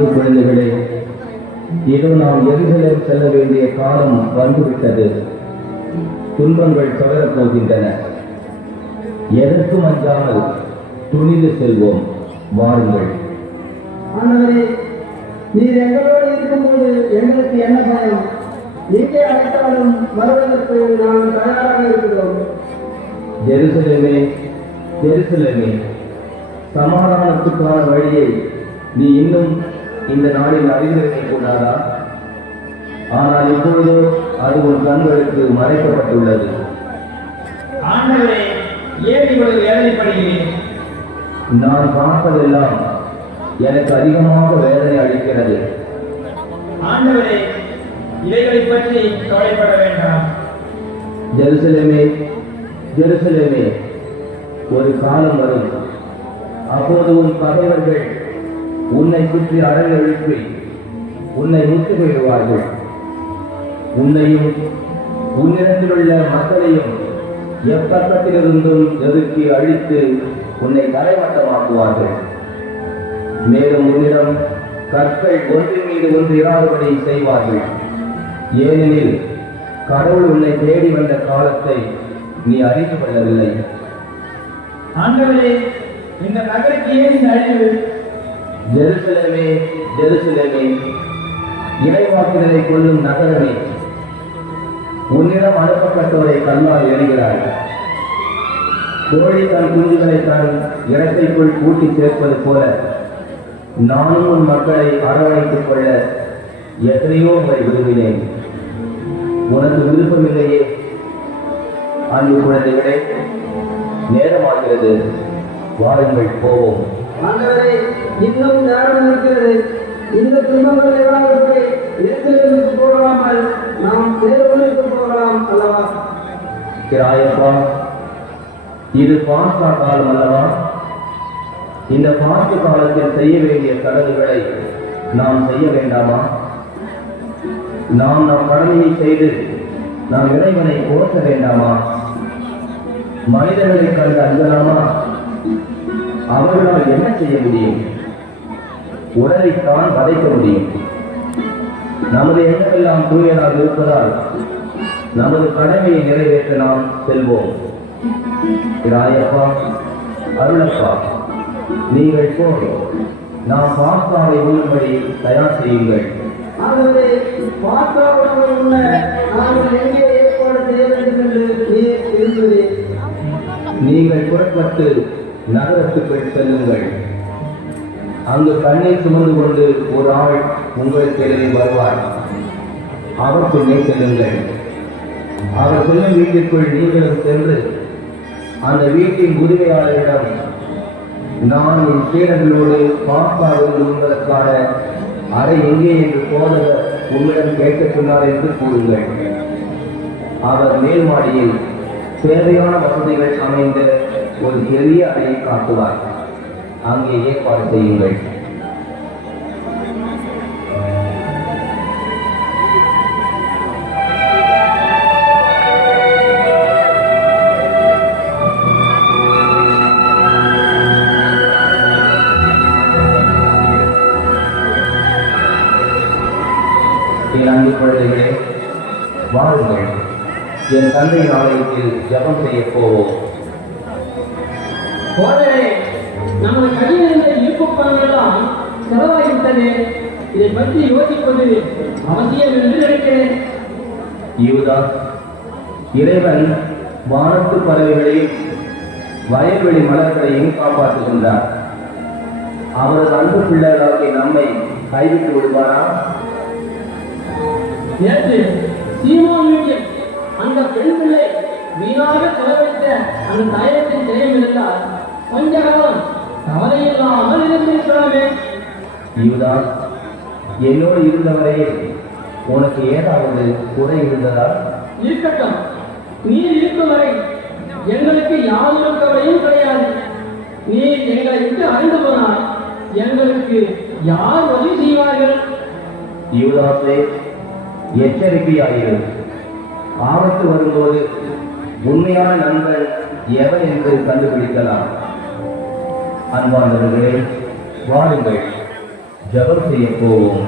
அன்பு குழந்தைகளே, இதோ நாம் எருசலேம் செல்ல வேண்டிய காலம் வந்துவிட்டது. துன்பங்கள் தொடரப் போகின்றன. எதற்கும் அஞ்சாமல் துணிந்து செல்வோம். வாருங்கள். ஆண்டவரே, நீர் எங்களோடு இருக்கும்போது எங்களுக்கு என்ன பயம்? எங்கே அழைத்தாலும் வருவதற்கு நாங்கள் தயாராக இருக்கிறோம். எருசலேமே, எருசலேமே, சமாதானத்துக்கான வழியை நீ இன்னும் இந்த நாளில் அறிந்திருக்க கூடாதா? ஆனால் இப்பொழுதோ அது உன் கண்களுக்கு மறைக்கப்பட்டுள்ளது. ஆண்டவரே, ஏன் இவ்வளவு வேதனைப்படுகிறேன்? நான் பார்ப்பதெல்லாம் எனக்கு அதிகமாக வேதனை அளிக்கிறது. ஆண்டவரே, இவைகளை பற்றி கவலைப்பட வேண்டாம். ஜெருசலேமே, ஜெருசலேமே, ஒரு காலம் வரும், அப்போது உன் பகைவர்கள் உன்னை சுற்றி அரண் எழுப்பி உன்னை முற்றுகையிடுவார்கள். உன்னையும் உன்னிடத்தில் உள்ள மக்களையும் எப்பக்கத்திலிருந்தும் எதிர்த்து அழித்து உன்னை தரைமட்டமாக்குவார்கள். மேலும் உன்னிடம் கற்கள் ஒன்றின் மீது ஒன்று இராதபடி செய்வார்கள். ஏனெனில் கடவுள் உன்னை தேடி வந்த காலத்தை நீ அறிந்து கொள்ளவில்லை. ஆண்டவரே, இந்த நகருக்கு ஏன் இந்த அழிவு? ஜெருசலேமே, ஜெருசலேமே, இறைவாக்கினரை கொள்ளும் நகரமே, உன்னிடம் அனுப்பப்பட்டோரை கல்லால் எறிகிறாய். கோழி தன் குஞ்சுகளை தன் இறக்கைக்குள் கூட்டி சேர்ப்பது போல நானும் உன் மக்களை அரவணைத்துக் கொள்ள எத்தனையோ முறை விரும்பினேன். உனக்கு விருப்பமில்லையே. அன்பு குழந்தைகளே, நேரமாகிறது, வாருங்கள் போவோம். ஆண்டவரே, இன்னும் நேரம் இருக்கிறது. இந்த துன்பங்கள் எவ்வளவு எருசலேமுக்கு போகலாமல் நாம் வேறொன்றுக்கு போகலாம் அல்லவா? கிராயப்பா, இது பாஸ்கா காலம் அல்லவா? இந்த பாஸ்கா காலத்தில் செய்ய வேண்டிய சடங்குகளை நாம் செய்ய வேண்டாமா? நாம் நம் கடமையை செய்து நாம் இறைவனை போற்ற வேண்டாமா? மனிதர்களை கண்டு அஞ்சலாமா? அவர்களால் என்ன செய்ய முடியும்? உடலைத்தான் வதைக்க முடியும். நமது எண்ணமெல்லாம் தூயதாக இருப்பதால் நமது கடமையை நிறைவேற்ற நாம் செல்வோம். ராயப்பா, அருளப்பா, நீங்கள் போய் நாம் பாஸ்காவை உண்ணும்படி தயார் செய்யுங்கள். ஆகவே பாஸ்கா உணவை உண்ண நாங்கள் எங்கே ஏற்பாடு செய்ய வேண்டும் என்று நீர் இருக்கிறீர். நீங்கள் புறப்பட்டு நகரத்துக்குள் செல்லுங்கள். அங்கு கண்ணீர் சுமந்து கொண்டு ஒரு ஆள் உங்களுக்கு எதிரே வருவார். அவர் பின்னே செல்லுங்கள். அவர் செல்லும் வீட்டிற்குள் நீங்களும் சென்று அந்த வீட்டின் உரிமையாளரிடம், நான் என் சீடர்களோடு பாஸ்காவில் உண்பதற்கான அறை எங்கே என்று போதவர் உங்களிடம் கேட்க சொன்னார் என்று கூறுங்கள். அவர் மேல் மாடியில் தேவையான வசதிகள் அமைந்த ஒரு பெரிய அறையை காட்டுவார். அங்கே ஏற்பாடு செய்யுங்கள். என் அன்பு குழந்தைகளே, வாருங்கள், என் தந்தையின் ஆலயத்தில் ஜெபம் செய்ய போவோம். போதரே, நமது கையில் இருந்த இருப்பு பணம் எல்லாம் செலவாகிவிட்டது. இதை பற்றி யோசிப்பது அவசியம் என்று நினைக்கிறேன். யூதா, இறைவன் வானத்து பறவைகளையும் வயல்வெளி மலர்களையும் காப்பாற்றுகின்றார். அவரது அன்பு பிள்ளைகளாகிய நம்மை கைவிட்டு விடுவாரா? நேற்று சீமோன் வீட்டில் அந்த பெண் பிள்ளை வீணாக செலவழித்த அந்த தாயத்தின் ஜெயம் இருந்தால் கொஞ்ச காலம் கவலையில்லாமல் இருந்திருக்கலாமே. யூதா, என்னோடு இருந்தவரையில் உனக்கு ஏதாவது குறை இருந்ததா? இருக்கட்டும், நீர் இருக்கும் வரை எங்களுக்கு யாதொரு கவலையும் கிடையாது. நீர் எங்களை விட்டு அறிந்து போனால் எங்களுக்கு யார் உதவி செய்வார்கள்? யூதாசே, எச்சரிக்கையாயிரு. ஆபத்து வரும்போது உண்மையான நண்பன் எவன் என்று கண்டுபிடிக்கலாம். அன்பானவர்களே, வாருங்கள், ஜெபம் செய்ய போவோம்.